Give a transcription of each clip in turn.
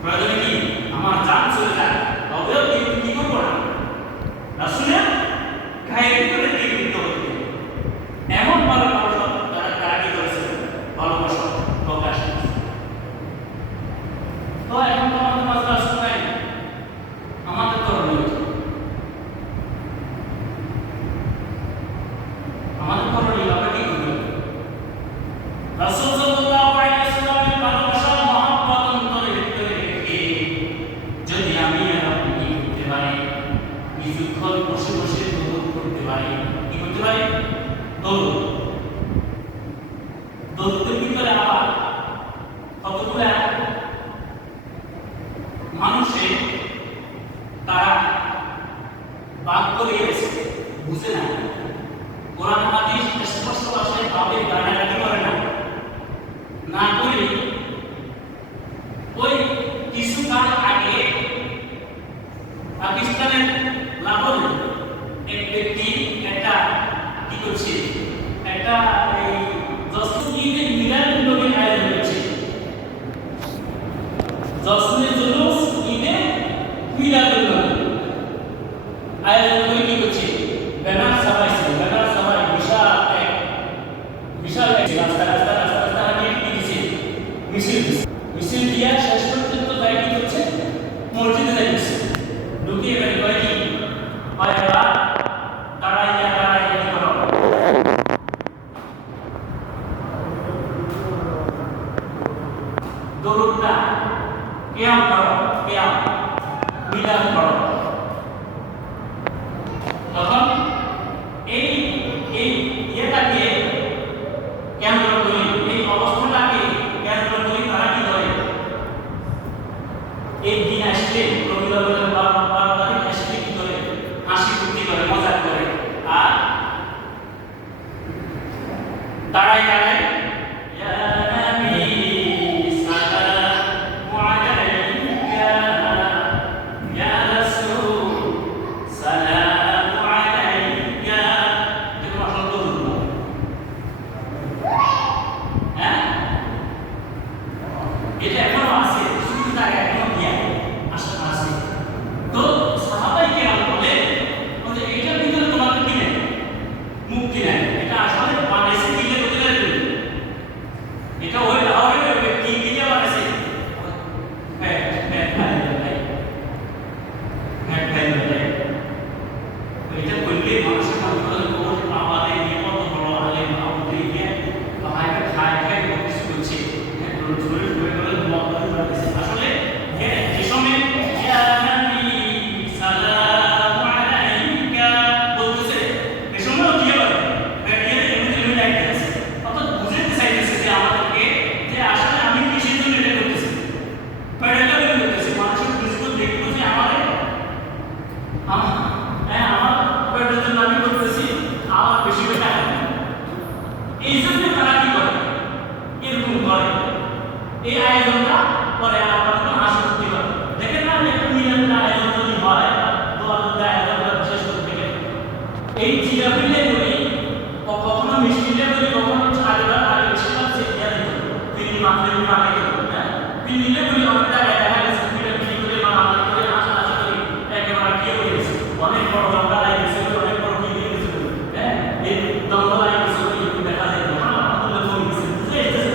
প্রয়োজনে কি আমার জান চলে যায়, তবেও কিন্তু কি করবো না, রাসূলের গায়ের ভিতরে নির্মিত হতে এমন ভালোবাসা যারা কারাকি করেছে, ভালোবাসা প্রকাশ করেছে। তো এখন তো আমাদের মাঝে রাসূল নাই, আমাদের করণীয় আমরা কি করব? রাসূল সাল্লাল্লাহু আলাইহি ওয়াসাল্লামের ভালোবাসা মহব্বত অন্তরের ভিতরে রেখে যদি আমি আর আপনি কি করতে পারি, কিছুক্ষণ বসে বসে দরুদ করতে পারি, কি করতে পারি? দরুদের ভিতরে আবার কতগুলো মানুষে তারা বাদ করে গেছে, বুঝে না, কোরআন হাদিস স্পষ্ট ভাষায় ভাবে গানাগানি করে না, না করে ওই কিছুকাল আগে পাকিস্তানের লাহোরে এক ব্যক্তি একটা কি করছে, একটা এই জশ্নে মিলাদ নবীর আয়োজন করছে, জশ্নে জুলুস ঈদে মিলাদ নবী আয়োজন করে কি করছে, ব্যানার ছাপাইছে, ব্যানার ছাপাই বিশাল এক রাস্তা রাস্তা রাস্তা রাস্তা হাঁটিয়ে কি দিচ্ছে, মিছিল দিয়া শেষ পর্যন্ত তাই কি করছে, মসজিদে যাইছে, ঢুকিয়ে বের করে কি হয়, এবার দাঁড়াইয়া কি করো, দরুদটা কিয়াম করো, কিয়াম মিলাদ করো। তখন এই ইয়েটাকে কেন্দ্র করে, এই অবস্থাটাকে কেন্দ্র করে তারা কি করে, এই দিন আসলে রবিবারের 12 তারিখ আসলে কি করে, হাসি ফুর্তি করে, মজা করে, আর দাঁড়ায় দাঁড়ায় এটা এখনো আছে, শুধু তার এখনো দিয়ে আসা আছে। তো সাহাবাই কেরাম বলে এইটার ভিতরে তোমাদের কি নেই, মুক্তি নেই, এটা আসলে বানাইছে দিলে বদলে দেবে, এটা ওই লাহোরের ব্যক্তি দিলে বানাইছে, এটা করলে মানুষের মধ্যে আমাদের নিয়মত বড় আলেম আমাদেরকে ভাইকে খায় খায় কিছু করছে, জোরে জোরে করে দোয়া করে বলতেছে, আসলে যে সময় ইয়া নবী সালামু আলাইকা বলতেছে, এই সময় কি হবে, রেডিয়ারে এমনি লাইতেছে, অর্থাৎ বুঝাতে চাইতেছে যে আমাদেরকে যে আসলে আমি কিসের জন্য এটা করতেছি, প্যারালা করতেছি, মানুষের দৃষ্টি দেখবো যে আমার প্যারালার জন্য আমি করতেছি, আমার বেশি বেটা, এই জন্য তারা কি করে, এরকম করে, এই আয়োজনটা করে, আপনাদের হাসি ফুর্তি করে। দেখেন না, একটা মিলাদের আয়োজন যদি হয়, দোয়াদের আয়োজন বিশেষ করে দেখেন, এই জিলাপিলে করি, কখনো মিষ্টিলে করি, কখনো আগে বেশিরভাগ চেষ্টা দিত, তিনি মাত্রে বানাই দিত, হ্যাঁ, পিনিলে করি, অনেক জায়গায় দেখা গেছে পিঠা পিঠি করে বা রান্না করে হাসি করে একেবারে কি হয়ে গেছে, অনেক বড় লঙ্কা লাগিয়েছে, অনেক বড় কি দিয়ে গেছে, হ্যাঁ, এই দঙ্গ লাগিয়েছে, দেখা যায় বুঝে এসেছে,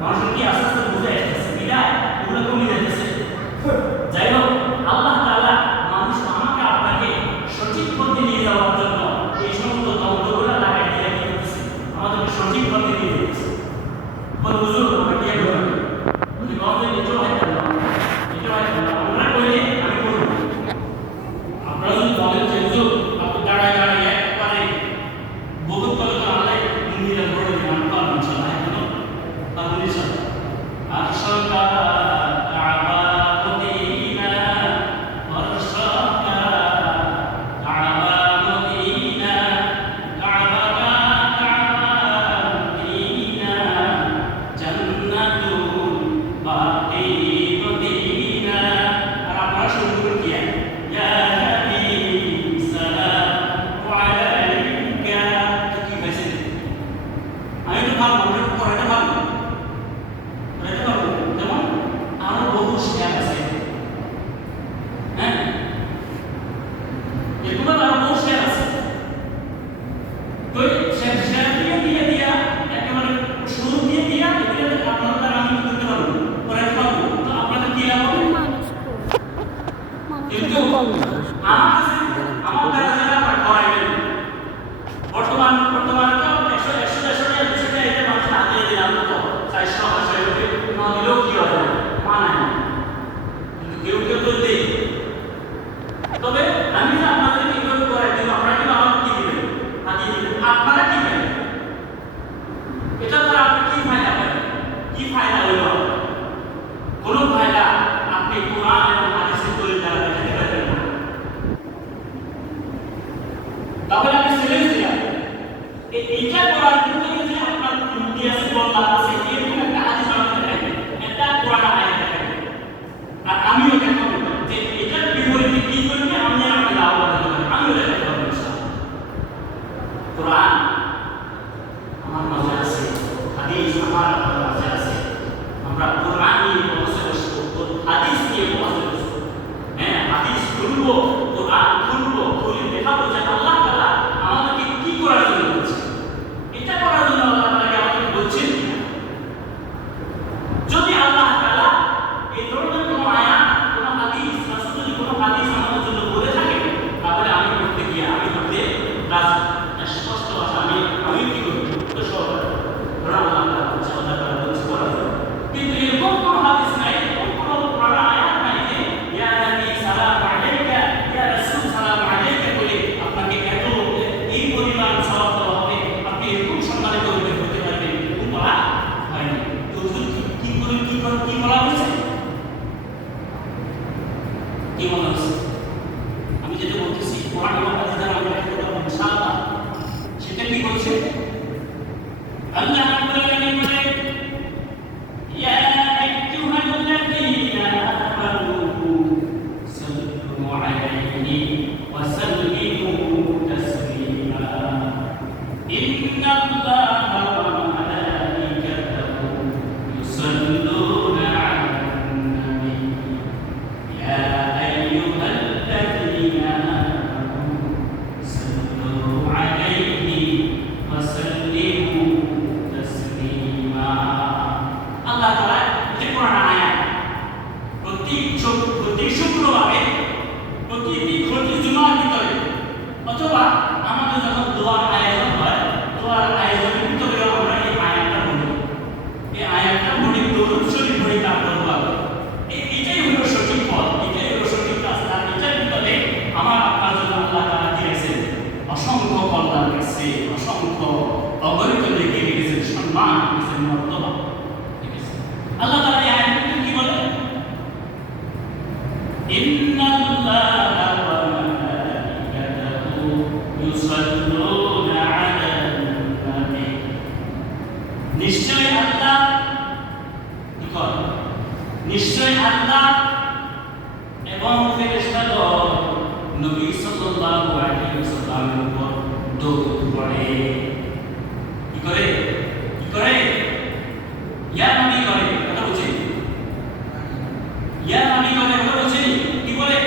মানুষের কি আস্তে আস্তে বুঝে এসেছে, বিদায় এগুলো কমে যেতেছে। যাই হোক, আল্লাহ তাআলা মানুষ আমাকে আপনাকে সঠিক পথে নিয়ে যাওয়ার জন্য এই সমস্ত দ্বন্দ্বগুলো লাগাই দিয়ে দিতেছে, আমাদেরকে সঠিক পথে নিয়ে যেতেছে। হুজুর আমরা কি করব, যদি বলেন এটা হয় না, এটা হয় না, আমরা কইলে আমি করব, আপনারা যদি বলেন যে হুজুর আপনি দাঁড়ায় দাঁড়ায় একবারে বহুত করে তো আল্লাহ মন্দিরে বড় দিন পারবেন ইনশাআল্লাহ, এখনো পারবেন ইনশাআল্লাহ। আরশাকা কাবা মদিনা, আরশাকা কাবা মদিনা, কাবা কাবা মদিনা, জান্নাতুল বাকি আপনি কোরআন এবং হাদিসের দলিল দ্বারা দেখাতে পারবেন না। তাহলে আপনি চ্যালেঞ্জ দিলাম এইটা করার জন্য যে আপনার ইতিহাসে বলা আছে এরকম একটা হাদিস আমাকে দেখাবেন, একটা কোরআন আয়াত দেখাবেন, আর আমিও দেখাবো যে এটার বিপরীতে কি করবে আমি আপনাকে আহ্বান করব, আমিও দেখাতে পারবো ইনশাআল্লাহ। কোরআন আমার মাঝে আছে, হাদিস আমার মাঝে আছে, আমরা কোরআন নিয়ে বসে বসবো, হাদিস নিয়ে বসে বসবো। হ্যাঁ, হাদিস খুলবো, কোরআন খুলবো, খুলে দেখাবো যে আল্লাহ তাআলা আমাদেরকে কি করার জন্য বলছে, এটা করার জন্য আল্লাহ তাআলা আমাদেরকে বলছেন কিনা। যদি আল্লাহ তাআলা এই ধরনের কোনো আয়াত, কোনো হাদিস, রাসূল যদি কোনো হাদিস আমাদের জন্য বলে থাকে, তাহলে আমি করতে গিয়ে আমি করতে রাজি। স্পষ্ট ভাষা আমি কি করব, তো সহজ ধরা আল্লাহ তাআলা বলছে, আল্লাহ তাআলা বলছে করা যাবে। কিন্তু এরকম কোনো হাদিস নাই, এরকম কোনো কোরআন আয়াত নাই যে ইয়া নবী সালাম আলাইকা, ইয়া রাসূল সালাম আলাইকা বলে আপনাকে এত এই পরিমাণ সওয়াব দেওয়া হবে, আপনি এরকম সম্মানিত হতে পারবেন, এরকম বলা হয়নি। তো কি করে কি বলা হয়েছে, কি বলা হয়েছে? আমি যেটা বলতেছি কোরআন এবং হাদিস দ্বারা আমরা দেখতে পাবো ইনশাআল্লাহ। সেটা কি বলছে? আল্লাহ রাব্বুল আলামিন বলেন ইয়া আইয়ুহাল্লাযীনা আমানু সাল্লু আলাইহি ওয়া সাল্লিমু তাসলিমা ইন্নাল্লাহা ওয়া মালাইকাতাহু ইউসাল্লুনা আলান নবী ইয়া আইয়ুহাল্লাযীনা আমানু সাল্লু আলাইহি ওয়া সাল্লিমু তাসলিমা। আল্লাহ তাআলা যে কোরআন আয়াত প্রতি শুক্রবারে, প্রতি জুমার ভিতরে অথবা আমাদের যখন দোয়ার আয়োজন হয়, দোয়ার আয়োজনের ভিতরে আমরা এই আয়াতটা পড়ি, এই আয়াতটা পড়ি, দরুদ শরীফ পড়ি, তারপর দোয়া করি। এটাই হলো সঠিক পথ, এটাই হলো সঠিক রাস্তা। এটার ভিতরে আমার আপনার জন্য আল্লাহ তাআলা দিয়েছেন অসংখ্য কল্যাণ রেখেছে, অসংখ্য অগণিত দিকে রেখেছেন, সম্মান রেখেছেন, মর্যাদা রেখেছেন। আল্লাহ তাআলা এই আয়াতটি কি বলেন? ইন্নাল্লাহা ওয়া মালাইকাতাহু ইউসাল্লুনা আলান নবী। নিশ্চয় আল্লাহ কি করে? নিশ্চয় আল্লাহ এবং ফেরেশতাগণ নবী সাল্লাল্লাহু আলাইহি ওয়াসাল্লামের উপর দরুদ পড়ে। কি করে? কি করে? ইয়া নবী করে, কথা বলছি, ইয়া নবী করে, কথা বলছি, কি বলে?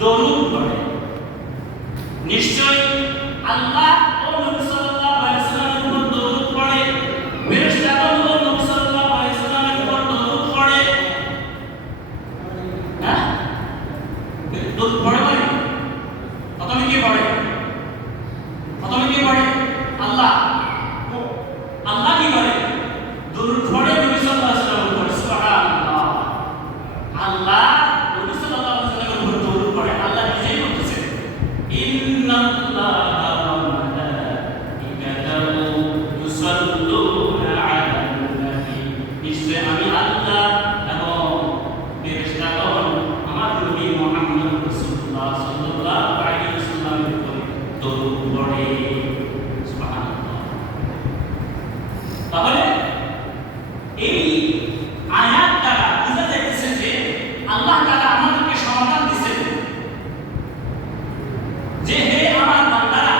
দরুদ পড়ে। নিশ্চয় আল্লাহ ও নবী সাল্লাল্লাহু আলাইহি ওয়াসাল্লামের উপর দরুদ পড়ে, ফেরেশতাগণ ও নবী সাল্লাল্লাহু আলাইহি ওয়াসাল্লামের উপর দরুদ পড়ে। হ্যাঁ, দরুদ পড়ে মানে প্রথমে কি পড়ে? প্রথমে কি পড়ে? আল্লাহ। আল্লাহ কি করে? দরুদ পড়ে নবী সাল্লাল্লাহু আলাইহি ওয়াসাল্লামের উপর। সুবহানাল্লাহ। আল্লাহ নবী সাল্লাল্লাহু আলাইহি ওয়াসাল্লামের উপর দরুদ পড়ে। আল্লাহ নিজেই বলতেছেন ইন্নাল্লাহা ওয়া মালাইকাতাহু ইউসাল্লুনা আলান নবী। নিশ্চয় আমি আল্লাহ এবং ফেরেশতাগণ আমার নবী মুহাম্মদ রাসূলুল্লাহ সাল্লাল্লাহু আলাইহি ওয়াসাল্লামের উপর দরুদ পড়ে। সুবহানাল্লাহ। তাহলে এই আয়াত দ্বারা বোঝা যাইতেছে যে আল্লাহ তাআলা আমাদেরকে সমাধান দিচ্ছেন যে হে আমার বান্দারা,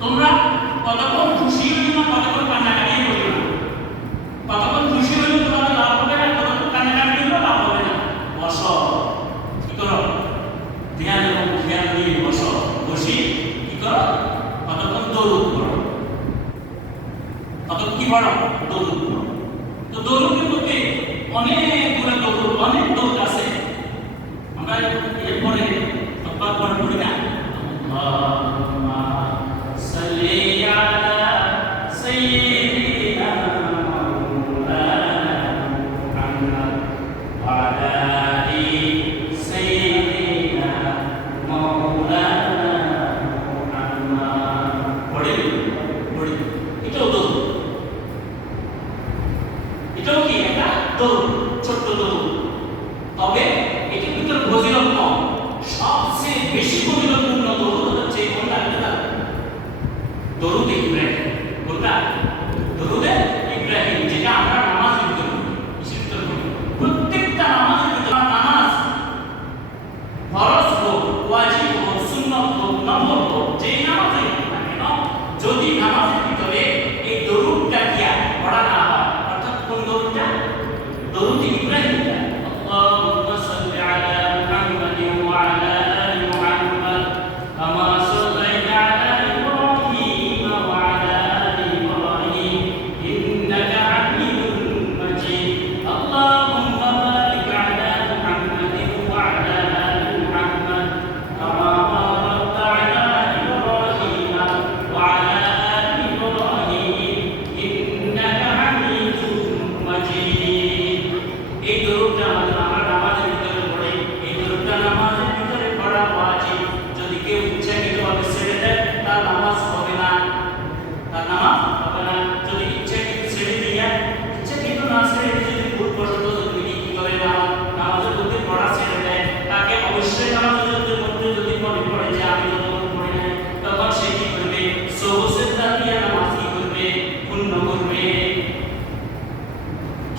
তোমরা কতক্ষণ খুশি হইল না, কতক্ষণ কান্নাকাটি করিল না। কতক্ষণ খুশি হইল তোমাদের লাভ হবে না, কতক্ষণ কান্নাকাটি করিল লাভ হবে না। বসো, কি করো? ধ্যান এবং ধ্যান দিয়ে বসো, বসি কি করো? কতক্ষণ দরুদ পড়ো। কতক্ষণ কি পড়ো? দরুদ পড়ো। তো দরুদের মধ্যে অনেকগুলো দরুদ, অনেক দরুদ আছে। আমরা এরপরে একবার পড়ে পড়ি না, আল্লাহুম্মা সাল্লি আলা সাইয়্যিদিনা মাওলানা মুহাম্মদ ওয়া আলা আলি সাইয়্যিদিনা মাওলানা মুহাম্মদ। পড়ে পড়ে এটাও দরুদ, এটাও কি একটা দরুদ, ছোট্ট দরুদ। তবে এটার ভিতরে ফজিলত কম। সবচেয়ে বেশি ফজিলতপূর্ণ দরুদ হচ্ছে কোনটা? দরুদ ইব্রাহিম। কোনটা? দরুদ ইব্রাহিম, যেটা আমরা নামাজের ভিতরে পড়ি। কিসের ভিতরে পড়ি? প্রত্যেকটা নামাজের ভিতরে। নামাজ ফরজ হোক, ওয়াজিব হোক, সুন্নাত হোক, নফল হোক, যে নামাজই হোক না কেন, যদি নামাজের ভিতরে এই দরুদটা দিয়া পড়া না হয়, অর্থাৎ কোন দরুদটা? দরুদ ইব্রাহিমটা, আল্লাহুম্মা সাল্লি আলা মুহাম্মাদিন ওয়া আলা আলি মুহাম্মাদ কামা সাল্লাইতা আলা ইব্রাহিম ওয়া আলা আলি ইব্রাহিম ইন্নাকা হামিদুম মাজিদ। আল্লাহুম্মা বারিক আলা মুহাম্মাদিন ওয়া আলা আলি মুহাম্মাদ কামা বারাকতা আলা ইব্রাহিম ওয়া আলা আলি ইব্রাহিম ইন্নাকা হামিদুম মাজিদ। এই দরুদটা আমরা নামাজের ভিতরে পড়ি। এই দরুদটা নামাজের ভিতরে পড়া ওয়াজিব। যদি কেউ ইচ্ছাকৃতভাবে ছেড়ে দেয়, তার নামাজ হবে না, তার নামাজ হবে না। যদি ইচ্ছাকৃত ছেড়ে দিয়ে, ইচ্ছাকৃত না ছেড়ে দিয়ে যদি ভুলবশত যদি কি করে নামাজের মধ্যে পড়া ছেড়ে দেয়, তাকে অবশ্যই নামাজের মধ্যে যদি মনে পড়ে যে আমি তো দরুদ পড়ি নাই, তখন সে কি করবে? সহজের দাঁড়িয়ে নামাজ কি করবে? পূর্ণ করবে।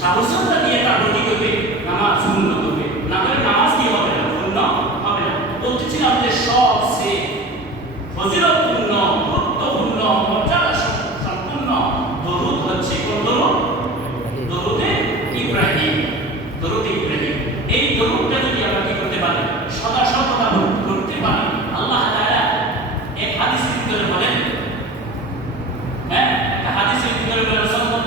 সাহসতা দিয়ে তার কি করবে? নামাজ পূর্ণ করবে। না হলে নামাজ কি হবে না? পূর্ণ হবে না। বলতেছিলাম যে সবচেয়ে ফজিলতপূর্ণ, গুরুত্বপূর্ণ, মর্যাদা সম্পূর্ণ দরুদ হচ্ছে কোন দরুদ? দরুদে ইব্রাহিম। দরুদ ইব্রাহিম। এই দরুদটা